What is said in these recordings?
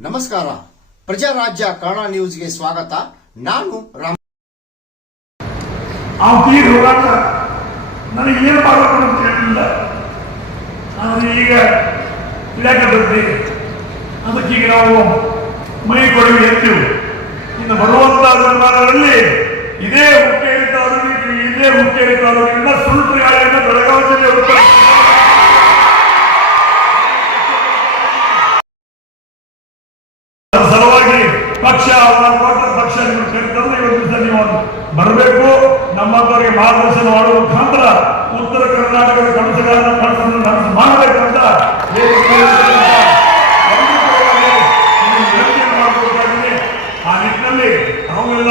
ನಮಸ್ಕಾರ. ಪ್ರಜಾರಾಜ್ಯ ಕನ್ನಡ ನ್ಯೂಸ್ಗೆ ಸ್ವಾಗತ. ನಾನು ರಾಮ ಹೋಗಾಕ ನನಗೆ ಏನು ಮಾಡಬೇಕು ಅಂತ ಹೇಳಿಲ್ಲ ನಾನು ಈಗ ಇಲಾಖೆ ಬರ್ತೀವಿ ಅದಕ್ಕೀಗ ನಾವು ಮೈ ಕೊಡುಗೆ ಎತ್ತಿವು ಇನ್ನು ಬರುವಂತ ದಿನಮಾನಗಳಲ್ಲಿ ಇದೇ ಹುಕ್ಕೇರಿ ತಾಲೂಕಿಗೆ ಇದೇ ಹುಕ್ಕೇರಿ ಇಲ್ಲ ಸುಳ್ಳು ಬೆಳಗಾವಿ ಜಿಲ್ಲೆ ಉತ್ತರ ಅದರ ಸಲುವಾಗಿ ಪಕ್ಷ ಅವರ ಕೊಟ್ಟ ಪಕ್ಷ ನೀವು ಕರೆತಂದ್ರೆ ಇವತ್ತು ದಿವಸ ನೀವು ಬರಬೇಕು ನಮ್ಮವರಿಗೆ ಮಾರ್ಗದರ್ಶನ ಮಾಡುವ ಮುಖಾಂತರ ಉತ್ತರ ಕರ್ನಾಟಕದ ಕನಸುಗಳನ್ನು ಕನಸನ್ನು ನನಸು ಮಾಡಬೇಕಂತ. ಆ ನಿಟ್ಟಿನಲ್ಲಿ ನಾವೆಲ್ಲ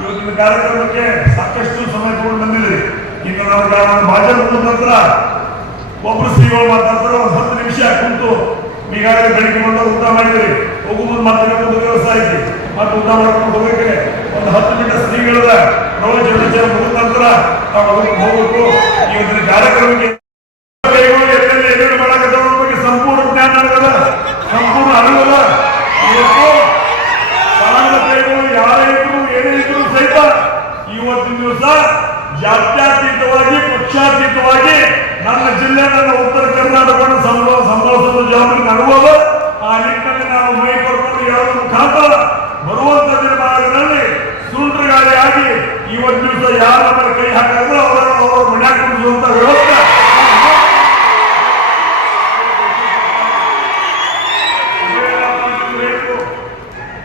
ಇವತ್ತಿನ ಕಾರ್ಯಕ್ರಮಕ್ಕೆ ಸಾಕಷ್ಟು ಸಮಯ ತಗೊಂಡು ಬಂದಿದ್ದೀರಿ. ಇನ್ನು ನಾವು ಒಂದು ಮುಖಾಂತರ ಒಬ್ಬರು ಶ್ರೀಗಳು ಮಾತಾಡ್ತಾರೆ, ಒಂದು ಹತ್ತು ನಿಮಿಷ ಕುಂತು ಈಗಾಗಲೇ ಬೆಳಿಗ್ಗೆ ಬಂದು ಊಟ ಮಾಡಿದ್ರಿ ಹೋಗುವುದು ಒಂದು ದಿವಸ ಐತಿ ಮತ್ತೆ ಊಟ ಮಾಡ್ಕೊಂಡು ಹೋಗಕ್ಕೆ ಒಂದು ಹತ್ತು ನಿಮಿಷ ಶ್ರೀಗಳದ ವಿಚಾರ ಮುಗಿದ ನಾವು ಅದಕ್ಕೆ ಹೋಗ್ಬೇಕು ಇವತ್ತಿನ ಕಾರ್ಯಕ್ರಮಕ್ಕೆ ಸಂಪೂರ್ಣ ಜ್ಞಾನ ಆಗಲ್ಲ ಸಂಪೂರ್ಣ ಅರಿವದ ಇವತ್ತು ಸಮಾಜದ ಕೈಗಳು ಯಾರೇ ಇದ್ರು, ಏನೇ ಇದ್ರು ಸಹಿತ ಇವತ್ತಿನ ದಿವಸ ಜಾತ್ಯತೀತವಾಗಿ, ಪಕ್ಷಾತೀತವಾಗಿ ನನ್ನ ಜಿಲ್ಲೆ, ನನ್ನ ಉತ್ತರ ಕರ್ನಾಟಕವನ್ನು ಸಂಭವ ಸಂಭವಿಸುವ ಜವಾಬ್ದಾರಿ ನನಗದ ಆ ನಿಟ್ಟಿನಲ್ಲಿ ನಾನು ಮೈ ಕೊಡ್ಕೊಂಡು ಹೇಳೋದ್ರ ಮುಖಾಂತರ ಬರುವಂತ ದಿನಮಾನಗಳಲ್ಲಿ ಇವತ್ತು ದಿವಸ ಯಾರ ಕೈ ಹಾಕಿದ್ರು ಅವರ ಮನ್ಯಾಗ ಕುಡಿಸುವಂತ ವ್ಯವಸ್ಥೆ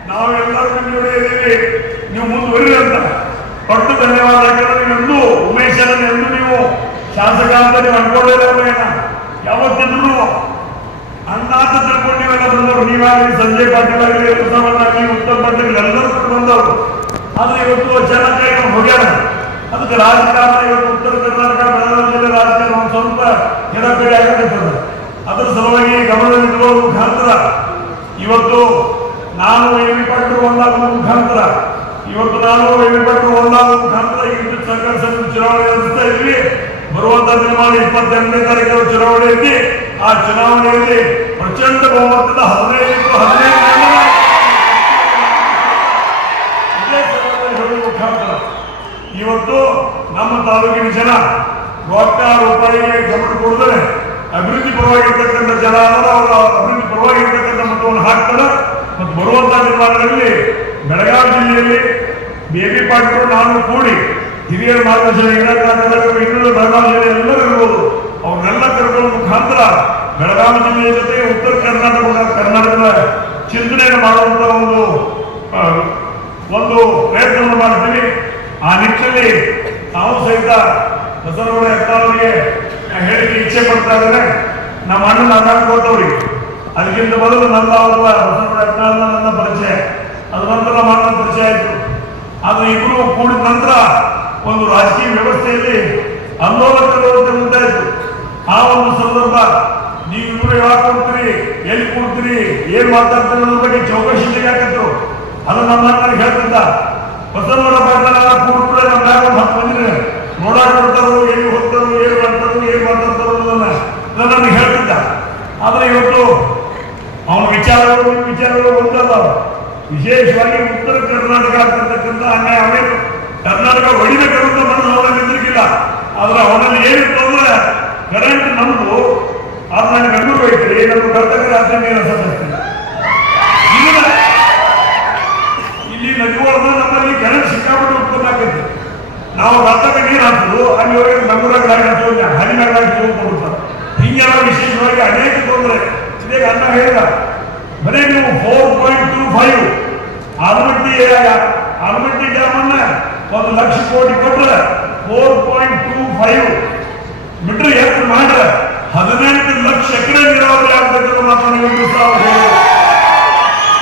ನಾವೆಲ್ಲರೂ ನಿಮ್ಮ ಜೊತೆ ಇದ್ದೀವಿ ನೀವು ಮುಂದುವರಿ ಅಂತ ಪಟ್ಟು ಧನ್ಯವಾದ ನೀವೆಂದು ಉಮೇಶನ ಎಂದು ನೀವು ಶಾಸಕ ಅಂತ ನೀವು ಉಮೇಶನ ಯಾವತ್ತಿದ್ರು ಅನ್ನ ಅಂತ ತಿಳ್ಕೊಂಡು ನೀವೆಲ್ಲ ಬಂದವರು. ನೀವಾಗಲಿ ಸಂಜಯ್ ಪಾಟೀಲ್ ಆಗಲಿ ಆಗಲಿ ಉತ್ತಮ ಪಾಟೀಲ್ ಎಲ್ಲರೂ ಬಂದವರು. ಆದ್ರೆ ಇವತ್ತು ಚೆನ್ನಾಗಿ ಹೋಗ್ಯಾರ ಅದಕ್ಕೆ ರಾಜಕಾರಣ ಇವತ್ತು ಉತ್ತರ ಕರ್ನಾಟಕ, ಬೆಳಗಾವಿ ಜಿಲ್ಲೆ ರಾಜಕಾರಣ ಒಂದು ಸ್ವಲ್ಪ ಎಡಗಡೆ ಆಗಬೇಕದ ಅದರ ಸಲುವಾಗಿ ಗಮನದಲ್ಲಿರುವ ಮುಖಾಂತರ, ಇವತ್ತು ನಾನು ಎಮ್ಮಿ ಪಟ್ಟರು ಒಂದಾಗುವ ಮುಖಾಂತರ, ಇವತ್ತು ನಾನು ಎಮ್ಮಿ ಪಟ್ಟರು ಒಂದಾಗುವ ಮುಖಾಂತರ ಈ ವಿದ್ಯುತ್ ಸಹಕಾರ ಸಂಘದ ಚುನಾವಣೆ ನಡೆಸ್ತಾ ಇದ್ವಿ. ಬರುವಂತ ದಿನಮಾನ ಇಪ್ಪತ್ತೆಂಟನೇ ತಾರೀಕು ಚುನಾವಣೆಯಲ್ಲಿ ಆ ಚುನಾವಣೆಯಲ್ಲಿ ಪ್ರಚಂಡ ಬಹುಮತದ ಹದಿನೈದು ಹದಿನೈದು ತಾಲೂಕಿನ ಜನ ರೊಕ್ಕ ರೂಪಾಯಿಗೆ ಗಮನ ಕೊಡಿದ್ರೆ ಅಭಿವೃದ್ಧಿ ಪರವಾಗಿರ್ತಕ್ಕಂಥ ಜನ ಅವರ ಅಭಿವೃದ್ಧಿ ಪರವಾಗಿರ್ತಕ್ಕಂಥ ಮತವನ್ನು ಹಾಕ್ತಾರೆ. ಮತ್ತು ಬರುವಂತಹ ನಿರ್ಮಾಣಗಳಲ್ಲಿ ಬೆಳಗಾವಿ ಜಿಲ್ಲೆಯಲ್ಲಿ ಬೇಬಿ ಪಾಟೀಲ್ ನಾನು ಕೂಡಿ ಹಿರಿಯರ ಮಾರ್ಗದರ್ಶನ ಇನ್ನೂ ಇನ್ನೂ ಬೆಳಗಾವಿ ಜಿಲ್ಲೆ ಎಲ್ಲರೂ ಇರ್ಬೋದು. ಅವ್ರನ್ನೆಲ್ಲ ಕರ್ಕೊಳ್ಳೋ ಮುಖಾಂತರ ಬೆಳಗಾವಿ ಜಿಲ್ಲೆಯ ಜೊತೆ ಉತ್ತರ ಕರ್ನಾಟಕ ಕರ್ನಾಟಕದ ಚಿಂತನೆಯನ್ನು ಮಾಡುವಂತಹ ಒಂದು ಆ, ಒಂದು ಪ್ರಯತ್ನವನ್ನು ಮಾಡ್ತೀವಿ ಆ ನಿಟ್ಟಿನಲ್ಲಿ ನಾವು ಸಹಿತ ಬಸವನಗೌಡ ಎತ್ತಾಳವರಿಗೆ ಹೇಳಿಕೆ ಇಚ್ಛೆ ಪಡ್ತಾ ಇದ್ದಾರೆ ನಮ್ಮ ಅಣ್ಣನ ಅನಾನುಭವದವರಿಗೆ ಅದಕ್ಕಿಂತ ಮೊದಲು ನನ್ನ ಅವರು ಬಸವನಗೌಡ ನನ್ನ ಪರಿಚಯ. ಅದ ನಂತರ ನಮ್ಮ ಪರಿಚಯ ಆಯಿತು. ಆದ್ರೆ ಇಬ್ಬರು ಕೂಡಿದ ನಂತರ ಒಂದು ರಾಜಕೀಯ ವ್ಯವಸ್ಥೆಯಲ್ಲಿ ಆಂದೋಲನಕ್ಕೆ ಮುಂದಾಯಿತು ಆ ಒಂದು ಸಂದರ್ಭ ನೀವು ಇಬ್ಬರು ಯಾವಾಗ ಕೊಡ್ತೀರಿ, ಎಲ್ಲಿ ಕೊಡ್ತೀರಿ, ಏನ್ ಮಾತಾಡ್ತೀರಿ ಅನ್ನೋದ್ರ ಬಗ್ಗೆ ಚೌಕಶಿ ತೆಗಿಯಾಕತ್ರು ಅದು ನಮ್ಮ ಹೇಳ್ತಿದ್ದ. ಬಸವನಗೌಡ ಪಾಟೀಲ ಕೂಡ ನಮ್ಮ ಹತ್ತು ಮಂದಿ ನೋಡಾಕ್ ಮಾಡ್ತಾರೋ ಏನ್ ಮಾತಾಡ್ತಾರೋ ನನಗೆ ಹೇಳ್ತಿದ್ದ. ಆದರೆ ಇವತ್ತು ಅವನ ವಿಚಾರಗಳು ವಿಚಾರಗಳು ಒಂದಲ್ಲ. ವಿಶೇಷವಾಗಿ ಉತ್ತರ ಕರ್ನಾಟಕ ಆಗ್ತಿರ್ತಕ್ಕಂಥ ಅನ್ಯಾಯ ಅವನಿಗೆ ಕರ್ನಾಟಕ ಹೊಡಿಬೇಕಂತ ಮನಸ್ಸು ಅವನಲ್ಲಿ ನಿಂತಿರ್ಲಿಲ್ಲ ಆದ್ರೆ ಅವನಲ್ಲಿ ಏನಿತ್ತು ಅಂದ್ರೆ ಕರೆಂಟ್ ನಮ್ದು. ಅದು ನನಗೆ ಬೆಂಗಳೂರು ಐತ್ರಿ ನಮ್ಮ ಕರ್ತವ್ಯ ಅಲ್ಲಿ ಹೋಗಿ ಹಾಕೋದು ಹರಿನಾಗ ಗಾಡಿ ತಗೊಂಡ್ಬಿಡ್ತಾರೆ ಹಿಂಗೆಲ್ಲ ವಿಶೇಷವಾಗಿ ಅನೇಕ ತೊಂದರೆ. ಇದೇ ಅನ್ನ ಹೇಳಿದ. ಬರೀ ನೀವು four point two five Almatti Almatti ಡ್ಯಾಮನ್ನ ಒಂದು ಲಕ್ಷ ಕೋಟಿ ಕೊಟ್ಟರೆ four point two five metre ಎತ್ತು ಮಾಡ್ರೆ ಹದಿನೆಂಟು ಲಕ್ಷ ಎಕರೆ ನೀರಾವರಿ ಆಗ್ಬೇಕಂತ ಮಾತನಾಡಿ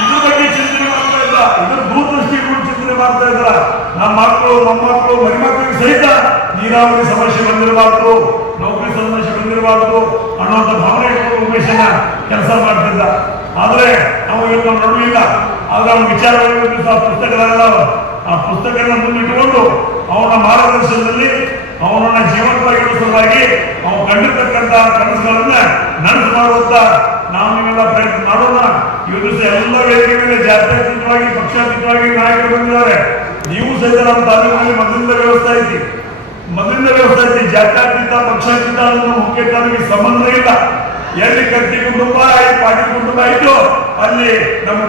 ಇದ್ರ ಬಗ್ಗೆ ಚಿಂತನೆ ಮಾಡ್ತಾ ಇಲ್ಲ ಇದ್ರ ದೂರದೃಷ್ಟಿ ಕೂಡ ಚಿಂತನೆ ಮಾಡ್ತಾ ಇದ್ರ ನಮ್ಮ ಮಕ್ಕಳು, ಮೊಮ್ಮಕ್ಕಳು, ಮರಿಮಕ್ಕಳಿಗೆ ಸಹಿತ ನೀರಾವರಿ ಸಮಸ್ಯೆ ಬಂದಿರಬಾರ್ದು, ನೌಕರಿ ಸಮಸ್ಯೆ ಬಂದಿರಬಾರ್ದು ಅನ್ನುವಂಥ ಭಾವನೆ ಉಮೇಶನ ಕೆಲಸ ಮಾಡ್ತಿದ್ದ. ಆದ್ರೆ ನಾವು ಇವತ್ತು ನಮ್ಮ ನಡುವೆ ಇಲ್ಲ ಆದ್ರೆ ಅವನ ವಿಚಾರಗಳು ಸಹ ಪುಸ್ತಕಗಳೆಲ್ಲ ಆ ಪುಸ್ತಕಗಳನ್ನ ಮುಂದಿಟ್ಟುಕೊಂಡು ಅವನ ಮಾರ್ಗದರ್ಶನದಲ್ಲಿ ಅವನನ್ನ ಜೀವಂತವಾಗಿಡಿಸುವುದಾಗಿ ಅವನು ಕಂಡಿರ್ತಕ್ಕಂಥ ಕನಸುಗಳನ್ನ ನನಸು ಮಾಡುವಂತ ನಾವು ನೀವೆಲ್ಲ ಪ್ರಯತ್ನ ಮಾಡೋಣ ಇವತ್ತು ಸಹ ಎಲ್ಲ ವೇದಿಕೆ ಮೇಲೆ ಜಾತ್ಯತೀತವಾಗಿ ಪಕ್ಷಾತೀತವಾಗಿ ನಾಯಕರು ಬಂದಿದ್ದಾರೆ ನೀವು ಸಹಿತ ನಮ್ಮ ತಾಲೂಕಿನಲ್ಲಿ ಮೊದಲಿಂದ ವ್ಯವಸ್ಥೆ ಐತಿ ಮೊದಲಿಂದ ವ್ಯವಸ್ಥೆ ಐತಿ ಜಾತ್ಯತೀತ ಪಕ್ಷಾತೀತ ಅನ್ನೋ ಮುಖ್ಯ ಸಂಬಂಧ ಇಲ್ಲ ಎಲ್ಲಿ ಕಟ್ಟಿ ಕುಟುಂಬ ಪಾಟಿ ಕುಟುಂಬ ಆಯ್ತು ಅಲ್ಲಿ ನಮ್ಮ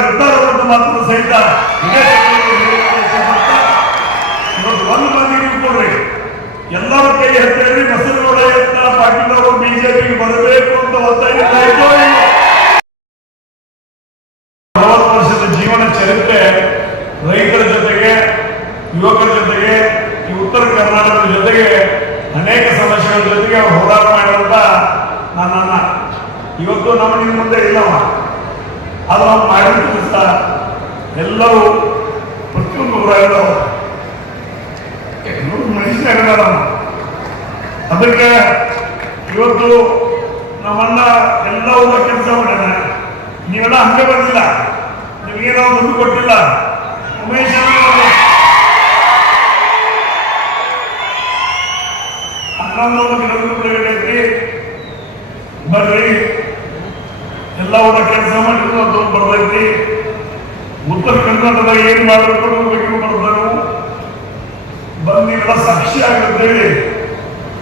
ಇರ್ತಾರೋ ಅಂತ ಮಾತ್ರ ಸಹಿತ ಒಂದು ಮಂದಿ ನೀವು ಕೊಡ್ರಿ ಎಲ್ಲರ ಕೈ ಎತ್ತೇಳಿ ಬಸವನಗೌಡ ಎತ್ತ ಪಾಟೀಲ್ ಬಿಜೆಪಿ ಬರಬೇಕು ಅಂತ ಒತ್ತಾಯ ನಲವತ್ತು ವರ್ಷದ ಜೀವನ ಚರಿತ್ರೆ ರೈತರ ಜೊತೆಗೆ, ಯುವಕರ ಜೊತೆಗೆ, ಈ ಉತ್ತರ ಕರ್ನಾಟಕದ ಜೊತೆಗೆ ಅನೇಕ ಸಮಸ್ಯೆಗಳ ಜೊತೆಗೆ ಅವರು ಹೋರಾಟ ಮಾಡಿದಂತ ನನ್ನ ಇವತ್ತು ನಮ್ಮ ನಿಮ್ಮ ಮುಂದೆ ಇಲ್ಲವ. ಅದು ನಾವು ಮಾಡಿದ ಕೆಲಸ ಎಲ್ಲರೂ ಪ್ರತಿಯೊಂದು ಊರಲ್ಲೂ ಮನುಷ್ಯನಾಗ ಅದಕ್ಕೆ ಇವತ್ತು ನಮ್ಮನ್ನ ಎಲ್ಲ ಊರ ಕೆಲಸ ಮಾಡ್ಯಾನ ನೀವೆಲ್ಲ ಹಂಗೆ ಬಂದಿಲ್ಲ. ನಿಮಗೇನೋ ದುಡ್ಡು ಕೊಟ್ಟಿಲ್ಲ. ಉಮೇಶ್ ಹನ್ನೊಂದು ಕಿಲೋಮೀಟರ್ ಬರ್ರಿ ಎಲ್ಲ ಊರ ಕೆಲಸ ಮಾಡಿದ್ರು, ಅದು ಬರ್ತೈತಿ ಉತ್ತರ ಕರ್ನಾಟಕದಾಗ ಏನ್ ಮಾಡಬೇಕು ಬಗ್ಗೆ ಬರ್ತಾರೆ ಬಂದಿಲ್ಲ ಸಾಕ್ಷಿ ಆಗುತ್ತೇಳಿ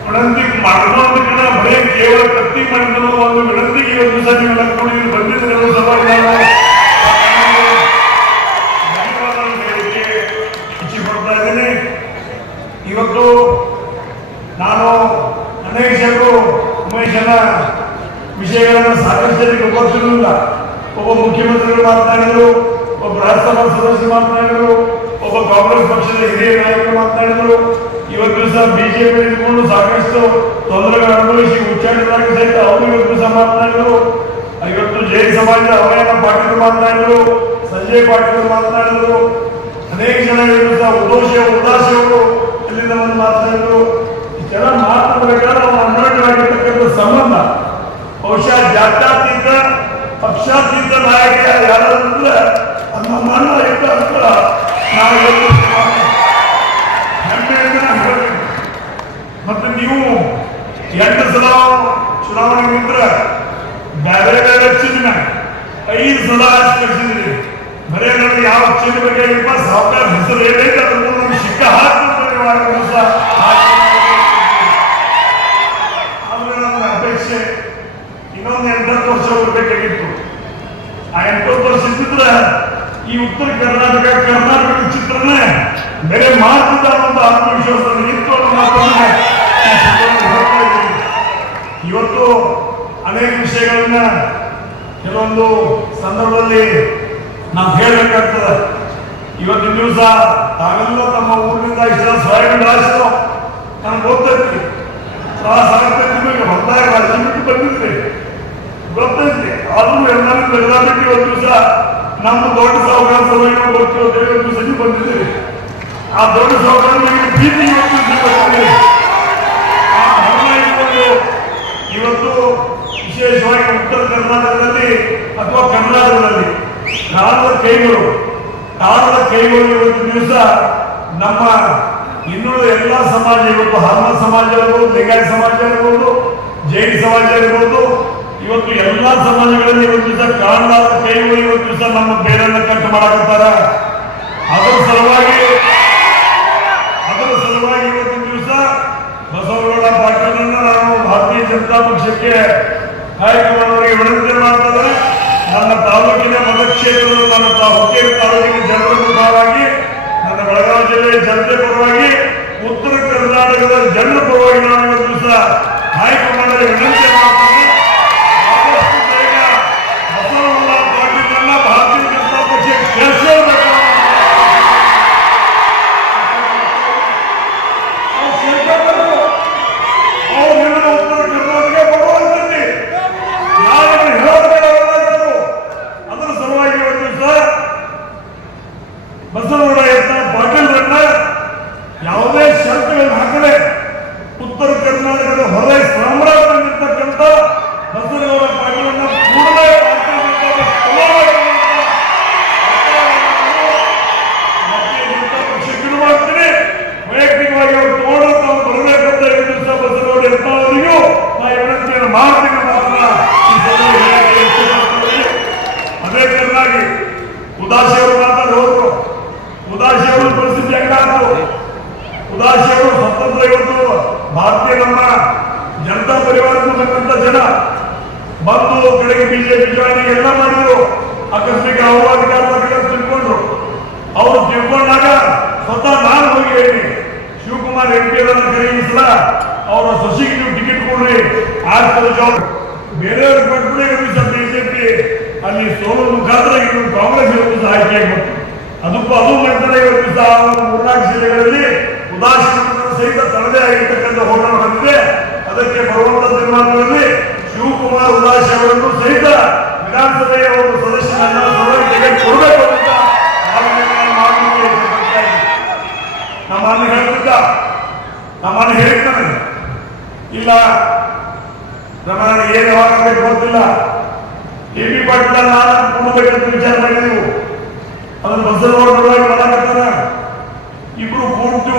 ವಿನಂತಿ ಮಾಡೋದು ಕಡೆ ಬರೀ ಕೇವಲ ಕತ್ತಿ ಮಾಡಿದ್ರು ಒಂದು ವಿನಂತಿಗೆ ಒಂದು ದಿವಸ ನೀವೆಲ್ಲ ಕೂಡಿ ಸಭಾ ಇಚ್ಛೆ ಪಡ್ತಾ ಇದ್ದೀನಿ ಇವತ್ತು ನಾನು ಅನೇಕ ಜನರು ಉಮೇಶನ ವಿಷಯಗಳನ್ನು ಸಾಕಷ್ಟು ಜನರಿಗೆ ಒಬ್ಬ ಮುಖ್ಯಮಂತ್ರಿಗಳು ಮಾತನಾಡಿದರು ಒಬ್ಬ ರಾಜ್ಯಸಭಾ ಸದಸ್ಯರು ಮಾತನಾಡಿದರು ಒಬ್ಬ ಕಾಂಗ್ರೆಸ್ ಪಕ್ಷದ ಹಿರಿಯ ನಾಯಕರು ಮಾತನಾಡಿದರು ಇವತ್ತು ಸಹ ಬಿಜೆಪಿ ಇಟ್ಕೊಂಡು ಸಾಕಷ್ಟು ತೊಂದರೆಗಳು ಅನುಭವಿಸಿ ಉಚ್ಚಾಟಿದಾಗ ಸಹಿತ ಅವರು ಇವತ್ತು ಸಹ ಮಾತನಾಡಿದರು ಇವತ್ತು ಜೈ ಸಮಾಜದ ಅವಯನ ಪಾಟೀಲ್ ಮಾತನಾಡಿದರು ಸಂಜಯ್ ಪಾಟೀಲ್ ಮಾತನಾಡಿದರು ಅನೇಕ ಜನ ಇವತ್ತು ದಿವಸ ಉದೋಷ, ಉದಾಸಿ ಅವರು ಇಲ್ಲಿಂದ ಒಂದು ಮಾತನಾಡಿದರು ನಾಯಕ ಯಾರಾದ್ರೆ ನಮ್ಮ ಅಣ್ಣ ಇದ್ದ ಅಂತ ನಾವು ಎಂಟು ಸಲ ಚುನಾವಣೆ ನಿಂತ್ರ ಬೇರೆ ಬೇರೆ ಚಿಹ್ನೆ ಐದು ಸಲ ಕಳಿಸಿದ್ರಿ ಬರೇ ನನಗೆ ಯಾವ ಚಿಹ್ನೆ ಬಗ್ಗೆ ಸಾವುಕಾರ ಹೆಸರು ಏನೈತೆ ಅದ್ರ ಮುಂದೆ ನಮ್ಗೆ ಶಿಕ್ಕ ಹಾಕ್ತಾರೆ ವಾರ ದಿವಸ ಆದ್ರೆ ನನ್ನ ಅಪೇಕ್ಷೆ ಇನ್ನೊಂದು ಎಂಟತ್ತು ವರ್ಷ ಹೋಗ್ಬೇಕಾಗಿತ್ತು ಆ ಎಂಟತ್ತು ವರ್ಷ ಇದ್ದಿದ್ರೆ ಈ ಉತ್ತರ ಕರ್ನಾಟಕ ಕರ್ನಾಟಕ ಚಿತ್ರನೇ, ಬೇರೆ ಮಾಡ್ತಿದ್ದ ಅನ್ನೋ ಆತ್ಮವಿಶ್ವಾಸ ಇತ್ತು ಇವತ್ತು ಅನೇಕ ವಿಷಯಗಳನ್ನ ಕೆಲವೊಂದು ಸಂದರ್ಭದಲ್ಲಿ ನಾವು ಹೇಳಬೇಕಾಗ್ತದೆ. ಇವತ್ತು ದಿವಸ ತಾವೆಲ್ಲ ತಮ್ಮ ಊರಿನಿಂದ ಇಷ್ಟ ಸ್ವಯಂ ಭಾಷೆ ನನಗೆ ಗೊತ್ತೈತಿ ತ್ರಾಸ ಆಗ್ತೈತಿ ನಿಮಗೆ ಹೊತ್ತಾಗ ರಾಜ್ಯ ಬಂದಿದ್ರಿ ಗೊತ್ತೈತಿ ಆದ್ರೂ ಎಲ್ಲರೂ ಬೆಳೆದಾಗಿ ಇವತ್ತು ದಿವಸ ನಮ್ಮ ದೊಡ್ಡ ಸಾಹುಕಾರ ಸಭೆಗಳು ಗೊತ್ತಿರೋದೇವೆ ಇವತ್ತು ಸಜಿ ಬಂದಿದೆ ಆ ದೊಡ್ಡ ನಮಗೆ ಪ್ರೀತಿ ಇವತ್ತು ವಿಶೇಷವಾಗಿ ಉತ್ತರ ಕರ್ನಾಟಕದಲ್ಲಿ ಅಥವಾ ಕರ್ನಾಟಕದಲ್ಲಿ ಕಾಲದ ಕೈಗಳು ಕಾಲದ ಕೈಗಳು ಇವತ್ತು ದಿವಸ ನಮ್ಮ ಇನ್ನೂ ಎಲ್ಲ ಸಮಾಜ ಇವತ್ತು ಹರ್ಮ ಸಮಾಜ ಇರ್ಬೋದು ಲಿಂಗಾಯತ ಸಮಾಜ ಇರ್ಬೋದು ಜೈನ ಸಮಾಜ ಇರ್ಬೋದು ಇವತ್ತು ಎಲ್ಲಾ ಸಮಾಜಗಳಲ್ಲಿ ಇವತ್ತು ದಿವಸ ಕಾಣಲಾದ ಕೈಗಳು ಇವತ್ತು ದಿವಸ ನಮ್ಮ ಬೇರನ್ನ ಕಟ್ ಮಾಡಕತ್ತಾರ. ಅದರ ಸಲುವಾಗಿ ಅದರ ಸಲುವಾಗಿ ಇವತ್ತಿನ ದಿವಸ ಬಸವಗೌಡ ಪಾಟೀಲನ್ನ ನಾವು ಭಾರತೀಯ ಜನತಾ ಪಕ್ಷಕ್ಕೆ ಹೈಕಮಾಂಡ್ ವಿನಂತಿ ಮಾಡ್ತಾರೆ ನನ್ನ ತಾಲೂಕಿನ ಮತಕ್ಷೇತ್ರದ ನನ್ನ ಹುಕ್ಕೇರಿ ತಾಲೂಕಿನ ಜನರ ಪರವಾಗಿ, ನನ್ನ ಬೆಳಗಾವಿ ಜಿಲ್ಲೆಯ ಜನತೆ ಪರವಾಗಿ ಉತ್ತರ ಕರ್ನಾಟಕದ ಜನರ ಪರವಾಗಿ ನಾನು ಇವತ್ತು ದಿವಸ ಹೈಕಮಾಂಡ್ ವಿನಂತಿ ಭಾರತೀಯ ನಮ್ಮ ಜನತಾ ಪರಿವಾರದಿಂದ ಬಂದಂತ ಜನ ಬಂದು ಕಡೆಗೆ ಬಿಜೆಪಿ ಜಾಯಿನ್ ಎಲ್ಲ ಮಾಡಿದ್ರು. ಆಕಸ್ಮಿಕ ಅವರು ಅಧಿಕಾರ ತಿಳ್ಕೊಂಡ್ರು. ಅವರು ತಿಳ್ಕೊಂಡಾಗ ಸ್ವತಃ ನಾನು ಹೋಗಿ ಹೇಳಿ, ಶಿವಕುಮಾರ್ ಎಂ ಪಿ ಅವರನ್ನು ಕರೆಯಿಸಲ ಅವರ ಸೊಸಿಗೆ ನೀವು ಟಿಕೆಟ್ ಕೊಡ್ರಿ ಆರ್ಥಿಕ ಜಾಬ್ ಬೇರೆಯವ್ರ ಕೊಟ್ಬಿಡಿ ಬಿಜೆಪಿ ಅಲ್ಲಿ ಸೋಲು ಮುಖಾಂತರ ಇನ್ನೊಂದು ಕಾಂಗ್ರೆಸ್ ಇವತ್ತು ಸಹ ಆಯ್ಕೆ ಅದಕ್ಕೂ ಅದು ಮಾಡ್ತಾರೆ ಇವತ್ತು ಸಹ ಮೂರ್ನಾಲ್ಕು ಜಿಲ್ಲೆಗಳಲ್ಲಿ ಉದಾಸೀನ ಸಹಿತ ತನ್ನದೇ ಆಗಿರ್ತಕ್ಕಂಥ ಹೋರಾಟ ಬಂದಿದೆ. ಅದಕ್ಕೆ ಬರುವಂತ ತೀರ್ಮಾನಗಳಲ್ಲಿ ಶಿವಕುಮಾರ್ ಉದಾಸಿ ಅವರನ್ನು ಸಹಿತ ವಿಧಾನಸಭೆಯ ಒಂದು ಸದಸ್ಯರನ್ನ ಟಿಕೆಟ್ ಕೊಡಬೇಕು ಅಂತ ಆಲೋಚನೆ ಮಾಡಲಿಕ್ಕೆ ಇಷ್ಟಪಡ್ತಾ ಇದ್ದೀನಿ. ನಮ್ಮ ಅಣ್ಣ ಹೇಳ್ತಿದ್ದ ನಮ್ಮನ್ನು ಹೇಳ್ತಾನೆ ಇಲ್ಲ ರಮಣ ಏನು ಯಾವಾಗಬೇಕು ಗೊತ್ತಿಲ್ಲ. ಎ ಪಾಟೀಲ್ ನಾನು ಕೂಡಬೇಕಂತ ವಿಚಾರ ಮಾಡಿದೆವು ಅದನ್ನು ಬಸವನಗೌಡರೊಳಗೆ ಮಾಡಕತ್ತಾರ. ಇಬ್ರು ಕೂಡ್ತು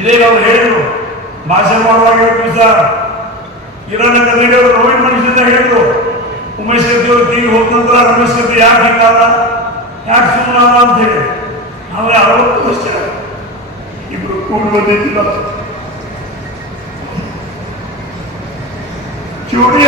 ಇದೇ ಅವ್ರು ಹೇಳಿದ್ರು, ಭಾಷೆ ಮಾಡುವಾಗ ಇವತ್ತು ಸರ್ ಇರೋಣ ಕನ್ನಡಿ ಅವರು ನೋವಿನ ಮನುಷ್ಯ ಹೇಳಿದ್ರು. ಉಮೇಶ್ ಕತ್ತಿ ಅವರು ತೀರಿ ಹೋದ ನಂತರ ರಮೇಶ್ ಕತ್ತಿ ಯಾಕೆ ಹಿಂಗಾದ ಯಾಕೆ ಸುಮ್ಮನ ಅಂತ ಹೇಳಿ. ಆಮೇಲೆ ಅರವತ್ತು ವರ್ಷ ಇಬ್ರು ಕೂಡಿ ಬಂದಿದ್ದಿಲ್ಲ. ಚೂಡಿ